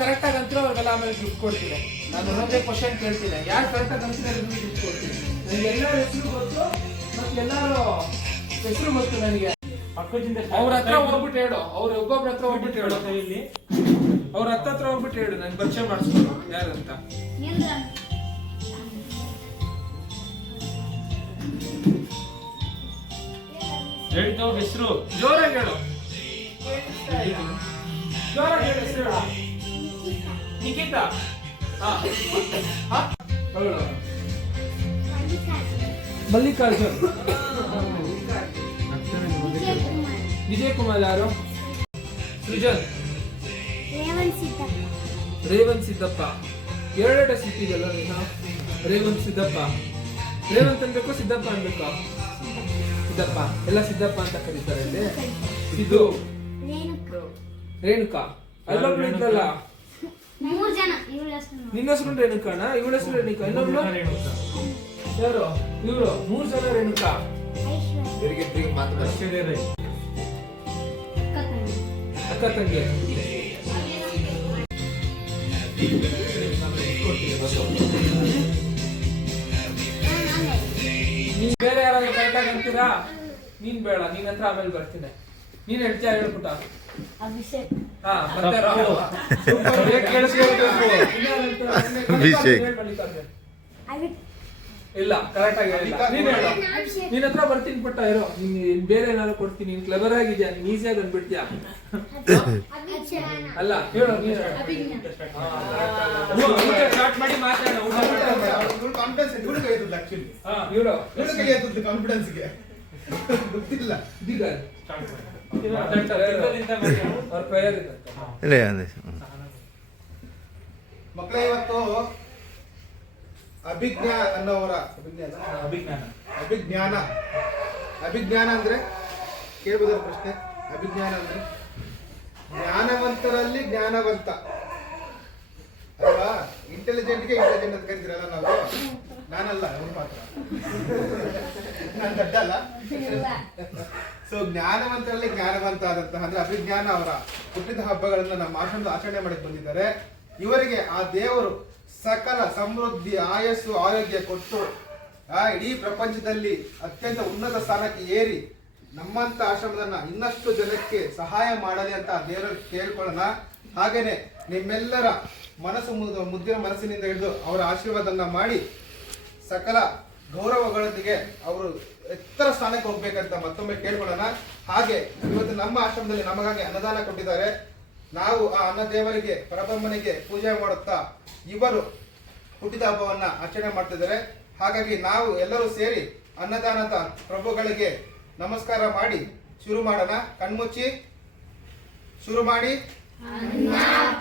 Correct ಆಗಿ ಅಂತೀರೋ ಅವ್ರಿಗೆಲ್ಲ ಆಮೇಲೆ ಗಿಫ್ಟ್ ಕೊಡ್ತೀನಿ. ನಾನು ಒಂದೊಂದೇ ಕ್ವಶನ್ ಕೇಳ್ತೀನಿ, ಯಾರು ಕರೆಕ್ಟ್ ಆಗಿ ಅಂತೀರೋ ಅವ್ರಿಗೆ ಗಿಫ್ಟ್ ಕೊಡ್ತೀನಿ. ನನಗೆ ಎಲ್ಲರ ಹೆಸರು ಗೊತ್ತು ಮತ್ತೆ ಎಲ್ಲರೂ ಹೆಸರು ಗೊತ್ತು ನನಗೆ. ಅವ್ರ ಹತ್ರ ಹೋಗ್ಬಿಟ್ಟು ಹೇಳು, ಅವ್ರ ಒಬ್ಬೊಬ್ರ ಹತ್ರ ಹೋಗ್ಬಿಟ್ಟು ಹೇಳು, ಅವ್ರ ಹತ್ರ ಹೋಗ್ಬಿಟ್ಟು ಹೇಳು, ನನ್ ಪರಿಚಯ ಮಾಡಿಸ್ಕೊಡು ಯಾರಂತ. ಹೇಳ್ತಾವ್ ಹೆಸರು ಜೋರಾಗಿ ಹೇಳು, ಜೋರಾಗಿ ಹೇಳು ಹೆಸರು ಹೇಳು. ನಿಖಿತಾ. ಹೇಳು. ಮಲ್ಲಿಕಾರ್ಜುನ್. ವಿಜಯ್ ಕುಮಾರ್ ಯಾರು? ಸೃಜನ್. ರೇವಂತ್ ಸಿದ್ದಪ್ಪ. ಎರಡೆರಡು ಸಿಕ್ಕಿದಲ್ಲ ನೀನು. ರೇವಂತ್ ಸಿದ್ದಪ್ಪ. ರೇವಂತ್ ಅನ್ಬೇಕು ಸಿದ್ದಪ್ಪ ಅನ್ಬೇಕು? ಸಿದ್ದಪ್ಪ. ಎಲ್ಲ ಸಿದ್ದಪ್ಪ ಅಂತ ಕರೀತಾರೆ ಇಲ್ಲಿ. ಸಿದ್ದು. ರೇಣುಕಾ. ಅಲ್ಲೊಬ್ಳು ಇದ್ದಲ್ಲ, ನಿನ್ನ ಹೆಸರು ರೇಣುಕಾಣ, ಇವಳ ಹೆಸರು ರೇಣುಕಾ, ಇನ್ನೊಬ್ಳು ಯಾರು? ಇವ್ರು 3 ಜನ ರೇಣುಕಾ. ಅಕ್ಕ ತಂಗಿ. ನೀನ್ ಬೇರೆ ಯಾರಾದ್ರೂ ಕರೆಕ್ಟಾಗಿ ಅಂತೀರಾ? ನೀನ್ ಬೇಡ, ನೀನ್ ಹತ್ರ ಆಮೇಲೆ ಬರ್ತೀನಿ. ನೀನ್ ಹೇಳ್ತೀಯ ಹೇಳ್ಬಿಟ್ಟ. ಅಭಿಷೇಕ್. ಇಲ್ಲ ಕರೆಕ್ಟ್ ಆಗಿ ಹೇಳಿಲ್ಲ. ನೀನ್ ಹೇಳು, ನಿನ್ ಹತ್ರ ಬರ್ತೀನಿ ಪುಟ್ಟ ಇರೋ. ನೀನ್ ಬೇರೆ ಏನಾದ್ರು ಕೊಡ್ತೀನಿ. ನೀನ್ ಕ್ಲೆವರ್ ಆಗಿದ್ಯಾ, ನೀನ್ ಈಸಿಯಾಗಿ ಅಂದ್ಬಿಡ್ತೀಯಾ? ಅಲ್ಲ ಹೇಳು, ನೀನ್ ಸ್ಟಾರ್ಟ್ ಮಾಡಿ ಮಾತಾಡೋಣ. ಕಾನ್ಫಿಡೆನ್ಸ್ಗೆ ಗೊತ್ತಿಲ್ಲ. ಮಕ್ಕಳೇ, ಇವತ್ತು ಅಭಿಜ್ಞಾ ಅನ್ನೋವರ ಅಭಿಜ್ಞಾನ ಅಂದ್ರೆ ಕೇಳ್ಬೋದ ಪ್ರಶ್ನೆ? ಅಭಿಜ್ಞಾನ ಅಂದ್ರೆ ಜ್ಞಾನವಂತರಲ್ಲಿ ಜ್ಞಾನವಂತ ಅಲ್ವಾ? ಇಂಟೆಲಿಜೆಂಟ್ಗೆ ಇಂಟೆಲಿಜೆಂಟ್ ಅಂತ ಕರಿತೀರಲ್ಲ ನಾವು. ನಾನಲ್ಲ, ಅವ್ರು ಮಾತ್ರ. ನಾನು ದಡ್ಡ ಅಲ್ಲ. ಸೊ ಜ್ಞಾನವಂತರಲ್ಲಿ ಜ್ಞಾನವಂತ ಆದಂತಹ ಅಂದ್ರೆ ಅಭಿಜ್ಞಾನ ಅವರ ಹುಟ್ಟಿದ ಹಬ್ಬಗಳನ್ನ ನಮ್ಮ ಆಚರಣೆ ಮಾಡಕ್ಕೆ ಬಂದಿದ್ದಾರೆ. ಇವರಿಗೆ ಆ ದೇವರು ಸಕಲ ಸಮೃದ್ಧಿ, ಆಯಸ್ಸು, ಆರೋಗ್ಯ ಕೊಟ್ಟು ಇಡೀ ಪ್ರಪಂಚದಲ್ಲಿ ಅತ್ಯಂತ ಉನ್ನತ ಸ್ಥಾನಕ್ಕೆ ಏರಿ ನಮ್ಮಂತ ಆಶ್ರಮದನ್ನ ಇನ್ನಷ್ಟು ಜನಕ್ಕೆ ಸಹಾಯ ಮಾಡಲಿ ಅಂತ ದೇವರಲ್ಲಿ ಕೇಳ್ಕೊಳ್ಳೋಣ. ಹಾಗೇನೆ ನಿಮ್ಮೆಲ್ಲರ ಮನಸ್ಸು ಮುದ್ದಿನ ಮನಸ್ಸಿನಿಂದ ಹಿಡಿದು ಅವರ ಆಶೀರ್ವಾದನ್ನ ಮಾಡಿ ಸಕಲ ಗೌರವಗಳೊಂದಿಗೆ ಅವರು ಎತ್ತರ ಸ್ಥಾನಕ್ಕೆ ಹೋಗ್ಬೇಕಂತ ಮತ್ತೊಮ್ಮೆ ಕೇಳ್ಕೊಳ್ಳೋಣ. ಹಾಗೆ ಇವತ್ತು ನಮ್ಮ ಆಶ್ರಮದಲ್ಲಿ ನಮಗಾಗಿ ಅನ್ನದಾನ ಕೊಟ್ಟಿದ್ದಾರೆ. ನಾವು ಆ ಅನ್ನ ದೇವರಿಗೆ, ಪರಬ್ರಹ್ಮನಿಗೆ ಪೂಜೆ ಮಾಡುತ್ತಾ ಇವರು ಹುಟ್ಟಿದ ಹಬ್ಬವನ್ನ ಆಚರಣೆ ಮಾಡ್ತಿದ್ದಾರೆ. ಹಾಗಾಗಿ ನಾವು ಎಲ್ಲರೂ ಸೇರಿ ಅನ್ನದಾನದ ಪ್ರಭುಗಳಿಗೆ ನಮಸ್ಕಾರ ಮಾಡಿ ಶುರು ಮಾಡೋಣ. ಕಣ್ಮುಚ್ಚಿ ಶುರು ಮಾಡಿ.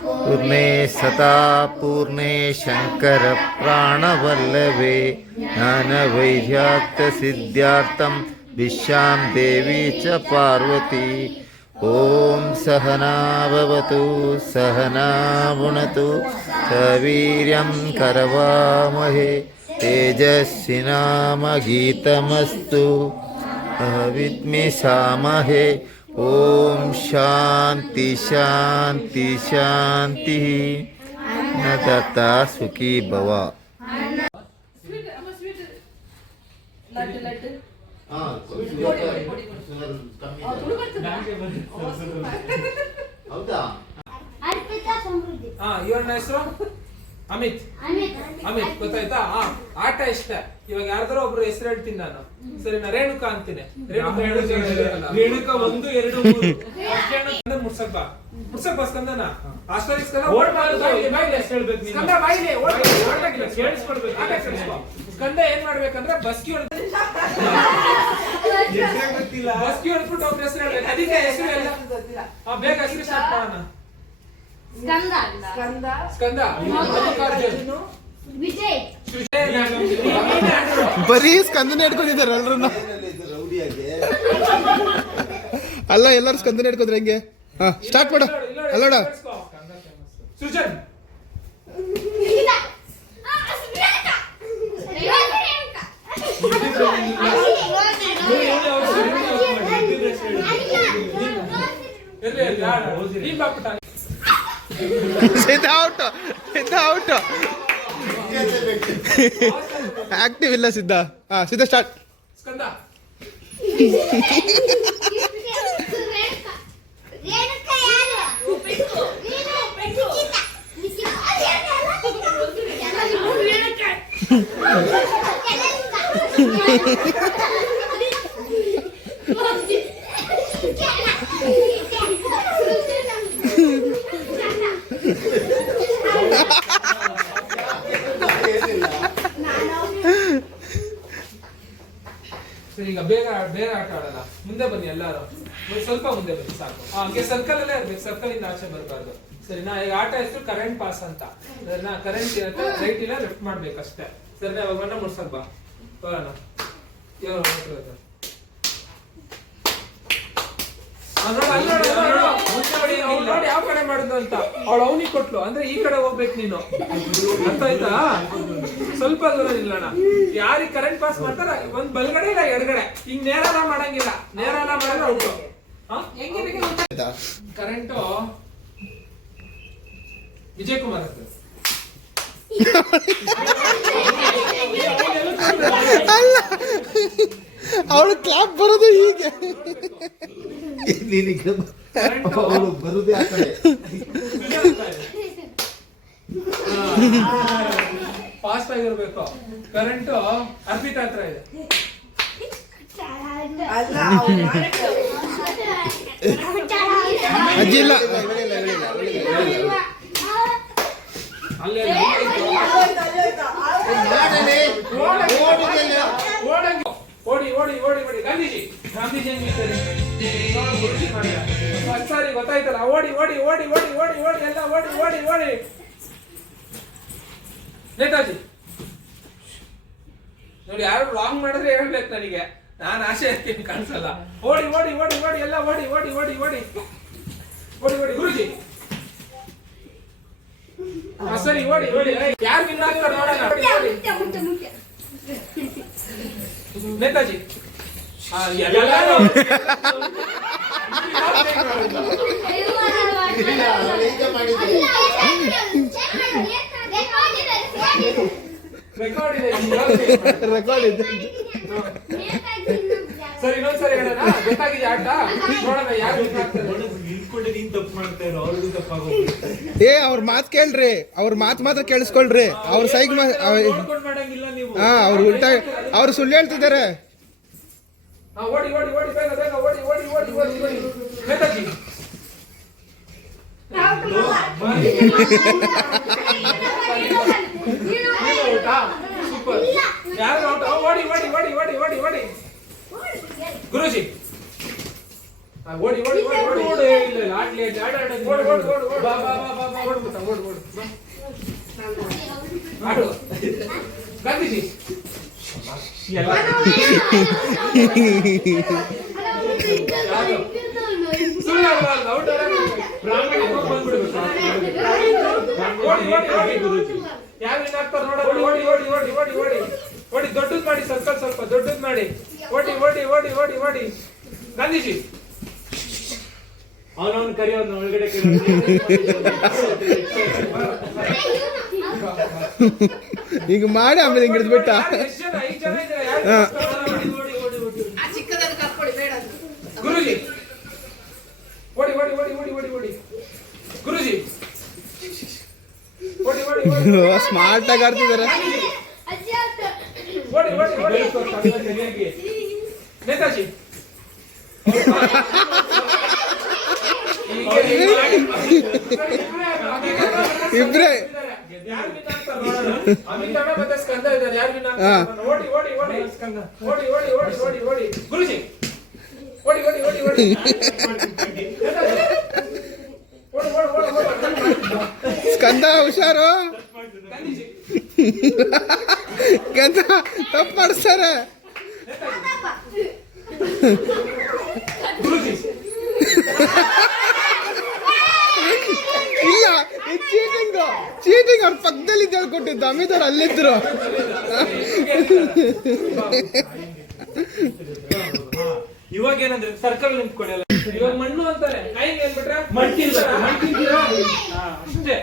पूर्णे सता पूर्णे शंकर प्राणवल्लभे ज्ञानवैराग्यसिद्ध्यार्थं विश्यां देवी च पार्वती. ओम सहना भवतु सहना भुनक्तु सवीर्यं करवामहे तेजस्विनामगीतमस्तु विद्मिषामहे. ओम शांति शांति शांति. नदता सुखी भव. ಇವನ ಹೆಸರು ಅಮಿತ್. ಅಮಿತ್ ಗೊತ್ತಾಯ್ತಾ? ಆಟ ಇಷ್ಟ. ಇವಾಗ ಯಾರ್ದಾರ ಒಬ್ರು ಹೆಸರು ಹೇಳ್ತೀನಿ ನಾನು, ಸರಿನಾ? ರೇಣುಕಾ ಅಂತೀನಿ. ರೇಣುಕಾ 1 2 3 ಮುಡ್ಸಕ್ ಬಾ ಸ್ಕಂದನ. ಸ್ಕಂದ ಏನ್ ಮಾಡ್ಬೇಕಂದ್ರೆ ಬಸ್ಕಿ ಹೊಡ್ಬಿಟ್ಟು ಅವ್ರ ಹೆಸರು ಹೇಳ್ಬೇಕು. ಅದಕ್ಕೆ ಹೆಸರು ಎಲ್ಲ ಬೇಗ ಹೆಸರು ಸ್ಟಾರ್ಟ್ ಮಾಡೋಣ. ಸ್ಕಂದ, ಮಲ್ಲಿಕಾರ್ಜುನ್, ವಿಜಯ್. ಬರೀ ಸ್ಕಂದನೆ ಹಿಡ್ಕೊಂಡಿದ್ದಾರೆ ಎಲ್ರು. ಅಲ್ಲ, ಎಲ್ಲರೂ ಸ್ಕಂದನೆ ಹಿಡ್ಕೊಂಡ್ರೆ ಹೆಂಗೆ? ಸ್ಟಾರ್ಟ್ ಮಾಡು. ಅಲ್ಲೋಡ ಸೃಜನ್, ಸಿದ್ಧ ಔಟ್ ಆಕ್ಟಿವ್ ಇಲ್ಲ ಸಿದ್ಧ. ಹಾ ಸಿದ್ಧ ಸ್ಟಾರ್ಟ್. ಸ್ಕಂದ ಸರಿ, ಈಗ ಬೇಗ ಬೇರೆ ಆಟ ಆಡೋಣ. ಮುಂದೆ ಬನ್ನಿ ಎಲ್ಲಾರು, ಸ್ವಲ್ಪ ಮುಂದೆ ಬನ್ನಿ ಸಾಕು. ಹಂಗೆ ಸರ್ಕಲ್ ಅಲ್ಲೇ ಇರ್ಬೇಕು, ಸರ್ಕಲ್ ಇಂದ ಆಚೆ ಬರಬಾರ್ದು. ಸರಿನಾ? ಈಗ ಆಟ ಹೆಸರು ಕರೆಂಟ್ ಪಾಸ್ ಅಂತ. ಸರಿನಾ? ಕರೆಂಟ್ ಇರುತ್ತೆ, ರೈಟ್ ಇಲ್ಲ ಲೆಫ್ಟ್ ಮಾಡ್ಬೇಕಷ್ಟೇ. ಸರಿನಾ? ಇವಾಗ ಬಣ್ಣ ಮುಡ್ಸಕ್ ಬಾ, ಹೋಗೋಣ. ನೋಡಿ ಯಾವ ಕಡೆ ಮಾಡುದು ಅಂತ. ಅವಳು ಅವನಿಗೆ ಕೊಟ್ಲು ಅಂದ್ರೆ ಈ ಕಡೆ ಹೋಗ್ಬೇಕು ನೀನು, ಅರ್ಥ ಆಯ್ತಾ? ಸ್ವಲ್ಪ ದೂರ ನಿಲ್ಲೋಣ. ಯಾರಿಗೆ ಕರೆಂಟ್ ಪಾಸ್ ಮಾಡ್ತಾರ ಒಂದ್ ಬಲ್ಗಡೆ ಇಲ್ಲ ಎಡಗಡೆ, ಹಿಂಗ್ ನೇರನ ಮಾಡಂಗಿಲ್ಲ. ನೇರನ ಮಾಡಿದ್ರೆ ಔಟು. ಕರೆಂಟು ವಿಜಯ್ ಕುಮಾರ್ ಅಂತ. ಅವಳು ಕ್ಲಾಪ್ ಬರೋದು ಹೀಗೆ. ಅವಳು ಬರುದೇ ಆ ಕಡೆ. ಫಾಸ್ಟ್ ಆಗಿರ್ಬೇಕು. ಕರೆಂಟು ಅರ್ಪಿತಾ ಹತ್ರ ಇದೆ. ಅಜ್ಜಿ ಇಲ್ಲ. ಅಲ್ಲೇ ಓಡಿ ಓಡಿ ಓಡಿ ಓಡಿ. ಗಾಂಧೀಜಿ ಗಾಂಧೀಜಿ ಸರಿ ಗೊತ್ತಾಯ್ತಲ್ಲ. ಓಡಿ ಓಡಿ ಓಡಿ ಓಡಿ ಓಡಿ ಓಡಿ ಎಲ್ಲ ಓಡಿ ಓಡಿ ಓಡಿ. ನೇತಾಜಿ ನೋಡಿ, ಯಾರು ರಾಂಗ್ ಮಾಡಿದ್ರೆ ಹೇಳ್ಬೇಕು ನನಗೆ, ನಾನು ಆಸೆ ಹಾಕ್ತೀನಿ, ಕಾಣಿಸಲ್ಲ. ಓಡಿ ಓಡಿ ಓಡಿ ಓಡಿ ಎಲ್ಲ ಓಡಿ ಓಡಿ ಓಡಿ ಓಡಿ ಓಡಿ ಓಡಿ. ಗುರುಜಿ ಸರಿ ಓಡಿ ಓಡಿ. ಯಾರು ವಿನ್ ಆಗ್ತಾರೆ ನೋಡೋಣ. ನೇತಾಜಿ ಎಲ್ಲರೂ ರೆಕಾರ್ಡ್ ಇದೆ. ಸರಿ ಇನ್ನೊಂದ್ಸರಿ ಹೇಳೋಣ. ಗೊತ್ತಾಗಿದೆ ಆಟ, ನೋಡೋಣ ಯಾರು ವಿನ್ ಆಗ್ತಾರೆ. ನೀನ್ ತಪ್ಪು ಮಾಡ್ತಾ ಇರೋ, ಅವ್ರಿಗೂ ತಪ್ಪಾಗೋದು. ಏ ಅವ್ರ ಮಾತು ಕೇಳ್ರಿ, ಅವ್ರ ಮಾತು ಮಾತ್ರ ಕೇಳಿಸ್ಕೊಳ್ರಿ. ಅವ್ರ ಸೈಗ್ ನೋಡ್ಕೊಂಡ್ ಮಾಡಂಗಿಲ್ಲ ನೀವು. ಹಾ ಅವ್ರು ಉಲ್ಟಾ, ಅವ್ರು ಸುಳ್ಳು ಹೇಳ್ತಿದ್ದಾರೆ. ಓಡಿ ಓಡಿ ಓಡಿ ಬೇಗ ಬೇಗ ಓಡಿ ಓಡಿ ಓಡಿ ಓಡಿ ಓಡಿ. ನೇತಾಜಿ ಸೂಪರ್. ಯಾರು ಔಟ್? ಓಡಿ ಓಡಿ ಓಡಿ ಓಡಿ ಓಡಿ ಓಡಿ. ಗುರುಜಿ ಓಡಿ ಓಡಿ ಓಡಿ ಓಡಿ ಓಡಿ. ಇಲ್ಲ ಇಲ್ಲ ಆಡ್ಲಿ ಆಡ ಆಡ. ಓಡಿ ಓಡಿ ಓಡಿ ಓಡಿ. ಬಾ ಬಾ ಬಾ ಬಾ ಓಡ್ಬಿಟ್ಟ. ಓಡಿ ಓಡಿ ಆಡು. ಗಾಂಧೀಜಿ ಸುಳ್ಳಾಗಬಾರ್ದು, ಔಟ್ ಪ್ರಾಮಾಣಿಕ ಬಂದ್ಬಿಡ್ಬೇಕು. ಓಡಿ ಓಡಿ ಓಡಿ. ಯಾರು ವಿನ್ ಆಗ್ತಾರೆ ನೋಡೋಣ. ಓಡಿ ಓಡಿ ಓಡಿ ಓಡಿ ಓಡಿ ಓಡಿ. ದೊಡ್ಡದ್ ಮಾಡಿ, ಸರ್ಕಲ್ ಸ್ವಲ್ಪ ದೊಡ್ಡದ್ ಮಾಡಿ. ಓಡಿ ಓಡಿ ಓಡಿ ಓಡಿ ಓಡಿ. ಗಾಂಧೀಜಿ ಅವನವನ್ ಕರಿಯೋದು ಒಳಗಡೆ ಈಗ ಮಾಡಿ ಆಮೇಲೆ ಹಿಂಗ್ ಹಿಡಿದ್ಬಿಟ್ಟ. 5 ಜನ ಇದ್ದಾರೆ. ಗುರುಜಿ ಓಡಿ ಓಡಿ ಓಡಿ ಓಡಿ ಓಡಿ ಓಡಿ. ಗುರುಜಿ ಓಡಿ ಓಡಿ ಓಡಿ. ಸ್ಮಾರ್ಟ್ ಆಗಿ ಆಡ್ತಿದ್ದಾರೆ. ಓಡಿ ಓಡಿ ಓಡಿ. ನೇತಾಜಿ ಇಬ್ರೇ ಅಮಿತಾಬ್ ಮತ್ತೆ ಸ್ಕಂದ ಇದ್ದಾರೆ. ಯಾರು ವಿನ್ ಆಗ್ತಾರೆ? ಓಡಿ ಓಡಿ ಓಡಿ ಸ್ಕಂದ. ಓಡಿ ಓಡಿ ಓಡಿ ಓಡಿ ಓಡಿ. ಗುರುಜಿ ಓಡಿ ಓಡಿ ಓಡಿ ಓಡಿ. ಓಡಿ ಓಡಿ ಓಡಿ ಓಡಿ. ಸ್ಕಂದ ಹುಷಾರು. ಗಾಂಧೀಜಿ ಸ್ಕಂದ ತಪ್ಪು ಮಾಡಿಸ್ತಾರೆ. ಗುರುಜಿ ಇಲ್ಲ, ಚೀಟಿಂಗ್ ಚೀಟಿಂಗ್. ಅವ್ರ ಪಕ್ಕದಲ್ಲಿ ಹೇಳ್ಕೊಟ್ಟಿದ್ದು ಅಮಿತ್ ಅವ್ರು ಅಲ್ಲಿದ್ರು. ಇವಾಗ ಏನಂದ್ರೆ ಸರ್ಕಲ್ ನಿಂತ್ಕೊಳ್ಳಿ. ಇವಾಗ ಮಣ್ಣು ಅಂತಾರೆ. ಕೈ ಏನ್ಬಿಟ್ರೆ ಮಣ್ಣು ತಿಂತೀರಾ? ಅಷ್ಟೇ.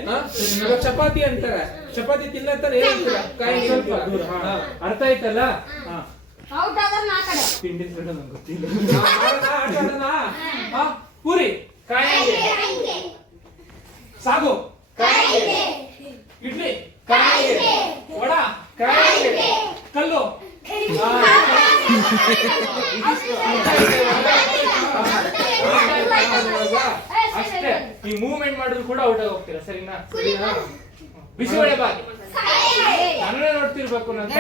ಇವಾಗ ಚಪಾತಿ ಅಂತಾರೆ, ಚಪಾತಿ ತಿನ್ನತ್ತಾನೆ ಹೇಳ್ತೀರಾ ಕಾಯಿ ಸ್ವಲ್ಪ ದೂರ. ಅರ್ಥ ಆಯ್ತಲ್ಲ? ಔಟ್ ಆದ್ರೆ ನಾ ಕಡೆ ತಿಂಡಿ ತಿಂಡ ನಂಗೆ ಗೊತ್ತಿಲ್ಲ. ಆಟ ಆಡೋಣ. ಪೂರಿ ಕಾಯಿ, ಸಾಗು ಕಾಯಿ, ಇಡ್ಲಿ ಕಾಯಿ, ವಡ ಕಾಯಿ, ಕಲ್ಲು ಅಷ್ಟೇ. ಈ ಮೂವ್ಮೆಂಟ್ ಮಾಡಿದ್ರು ಕೂಡ ಔಟ್ ಆಗಿ ಹೋಗ್ತೀರಾ, ಸರಿನಾ? ಬಿಸಿಬೇಳೆ ಬಾತ್ ನಾನೇ ನೋಡ್ತಿರ್ಬೇಕು, ನಾನು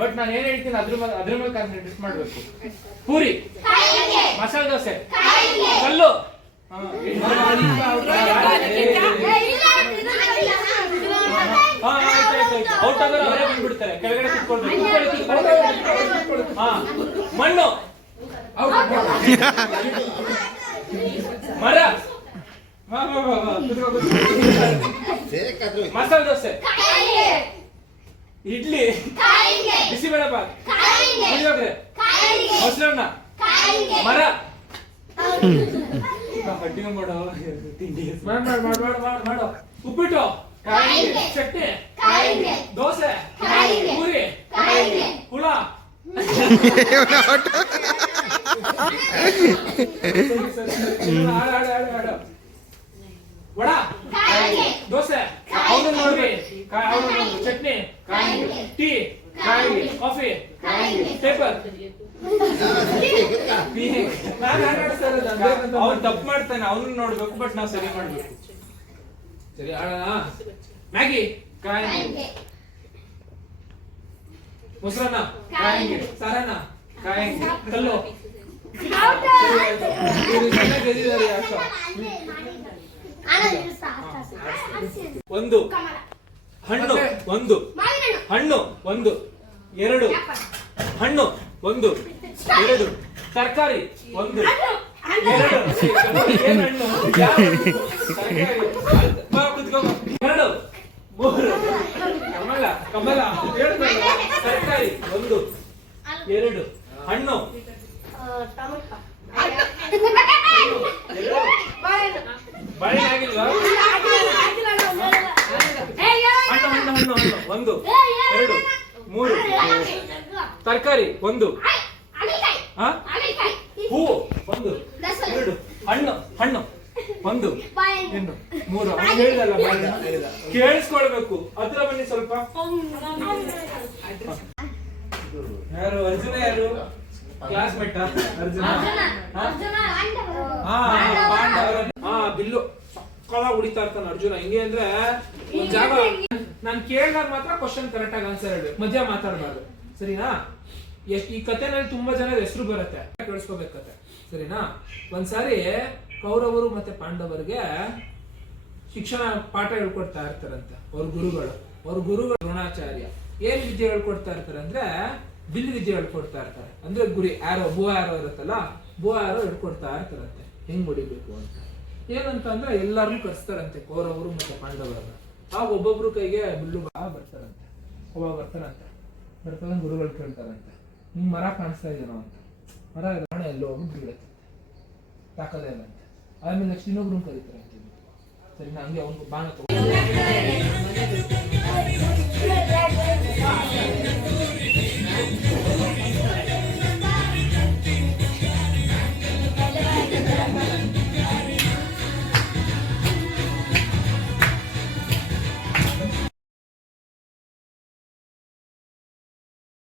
ಬಟ್ ನಾನು ಏನ್ ಹೇಳ್ತೀನಿ ಅದ್ರ ಮೇಲೆ ಕಾನ್ಸಂಟ್ರೇಟ್ ಮಾಡ್ಬೇಕು. ಪೂರಿ, ಮಸಾಲೆ ದೋಸೆ, ಕಲ್ಲು, ಔಟ್ ಆದ್ರೆ ಅವರೇ ಬಂದ್ಬಿಡ್ತಾರೆ, ಕೆಳಗಡೆ ಕುತ್ಕೊಳ್ಬೇಕು. ಮಣ್ಣು, ಮರ, ಮಸಾಲೆ ದೋಸೆ, ಇಡ್ಲಿ, ಬಿಸಿಬೇಳೆ ಬಾತ್, ಪುಳಿಯೋಗರೆ, ಮೊಸರನ್ನ, ಮರ, ಮಾಡೋ ತಿಂಡಿ ಮಾಡೋ, ಉಪ್ಪಿಟ್ಟು, ಚಟ್ನಿ, ದೋಸೆ, ಪೂರಿ, ಹುಳ, ವಡ, ದೋಸೆ, ಅವನು ನೋಡಿ, ಚಟ್ನಿ, ಟೀ, ಕಾಫಿ, ಪೇಪರ್. ಅವ್ನು ತಪ್ಪು ಮಾಡ್ತಾನೆ, ಅವನು ನೋಡ್ಬೇಕು, ಬಟ್ ನಾವು ಸರಿ ಮಾಡ್ಬೇಕು. ಸರಿ ಆಡೋಣ. ಮ್ಯಾಗಿ ಕಾಯಿ, ಮೊಸರನ್ನ ಕಾಯಿ, ಸಾರನ್ನ ಕಾಯಿ, ಕಲ್ಲು. ಒಂದು ಹಣ್ಣು, ಒಂದು ಹಣ್ಣು, ಒಂದು ಎರಡು ಹಣ್ಣು, ಒಂದು ಎರಡು ತರಕಾರಿ, ಒಂದು ಎರಡು ಏನ್ ಹಣ್ಣು, ಎರಡು ಮೂರು ಕಮಲ ತರಕಾರಿ, ಒಂದು ಎರಡು ಹಣ್ಣು, ಬಾಳೆ ಆಗಿಲ್ವಾ? ಹಣ್ಣು ಹಣ್ಣು ಹಣ್ಣು ಹಣ್ಣು, ಒಂದು ಎರಡು ಮೂರು ತರಕಾರಿ, ಒಂದು ಹೂವು, ಒಂದು ಎರಡು ಹಣ್ಣು ಹಣ್ಣು, ಒಂದು ಹೆಣ್ಣು, ಮೂರು. ಹೇಳಿದಲ್ಲ ಕೇಳಿಸ್ಕೊಳ್ಬೇಕು. ಹತ್ರ ಬನ್ನಿ ಸ್ವಲ್ಪ. ಯಾರು ಅರ್ಜುನ? ಯಾರು ಕ್ಲಾಸ್ ಮೇಟ್ ಅರ್ಜುನ? ಬಿಲ್ಲು ಸಕ್ಕಲ ಹೊಡಿತಾ ಇರ್ತಾನೆ ಅರ್ಜುನ. ಹಿಂಗೆ ಅಂದ್ರೆ ಒಂದ್ ಜಾಗ ನಾನ್ ಕೇಳಿದಾಗ ಮಾತ್ರ ಕ್ವಶನ್ ಕರೆಕ್ಟ್ ಆಗಿ ಆನ್ಸರ್ ಹೇಳ್ಬೇಕು, ಮಧ್ಯ ಮಾತಾಡಬಾರ್ದು, ಸರಿನಾ? ಈ ಕಥೆನಲ್ಲಿ ತುಂಬಾ ಜನ ಹೆಸರು ಬರುತ್ತೆ, ಕೇಳಿಸ್ಕೋಬೇಕು ಕತೆ, ಸರಿನಾ? ಒಂದ್ಸಾರಿ ಕೌರವರು ಮತ್ತೆ ಪಾಂಡವರಿಗೆ ಶಿಕ್ಷಣ ಪಾಠ ಹೇಳ್ಕೊಡ್ತಾ ಇರ್ತಾರಂತೆ ಅವ್ರ ಗುರುಗಳು ದ್ರೋಣಾಚಾರ್ಯ. ಏನ್ ವಿದ್ಯೆ ಹೇಳ್ಕೊಡ್ತಾ ಇರ್ತಾರೆ ಅಂದ್ರೆ ಬಿಲ್ ವಿದ್ಯೆ ಹೇಳ್ಕೊಡ್ತಾ ಇರ್ತಾರೆ. ಅಂದ್ರೆ ಗುರಿ ಆರೋ, ಬೋ ಆರೋ ಇರುತ್ತಲ್ಲ, ಬೋ ಆರೋ ಹೇಳ್ಕೊಡ್ತಾ ಇರ್ತಾರಂತೆ ಹೆಂಗ್ ಹೊಡಿಬೇಕು ಅಂತ. ಏನಂತ ಅಂದ್ರೆ ಎಲ್ಲಾರನ್ನೂ ಕರ್ಸ್ತಾರಂತೆ ಕೌರವರು ಮತ್ತೆ ಪಾಂಡವರನ್ನ. ಆಗ ಒಬ್ಬೊಬ್ರು ಕೈಗೆ ಬಿಲ್ಲು ಬರ್ತಾರಂತೆ. ಅವಾಗ ಬರ್ತಾರಂತೆ, ಗುರುಗಳು ಕೇಳ್ತಾರಂತೆ, ನಿಮ್ ಮರ ಕಾಣಿಸ್ತಾ ಇದೆಯೋ ಅಂತ. ಮರ ರಾಣೆ ಎಲ್ಲೋ ಹೋಗಿ ಬೀಳತ್ತೆ, ತಾಕದೇ ಇಲ್ಲ ಅಂತ. ಆಮೇಲೆ ನೆಕ್ಸ್ಟ್ ಇನ್ನೊಬ್ರು ಕರೀತಾರೆ ಅಂತ. ಸರಿ, ಹಂಗೆ ಅವ್ನು ಬಾಣ ತಗೊಂಡು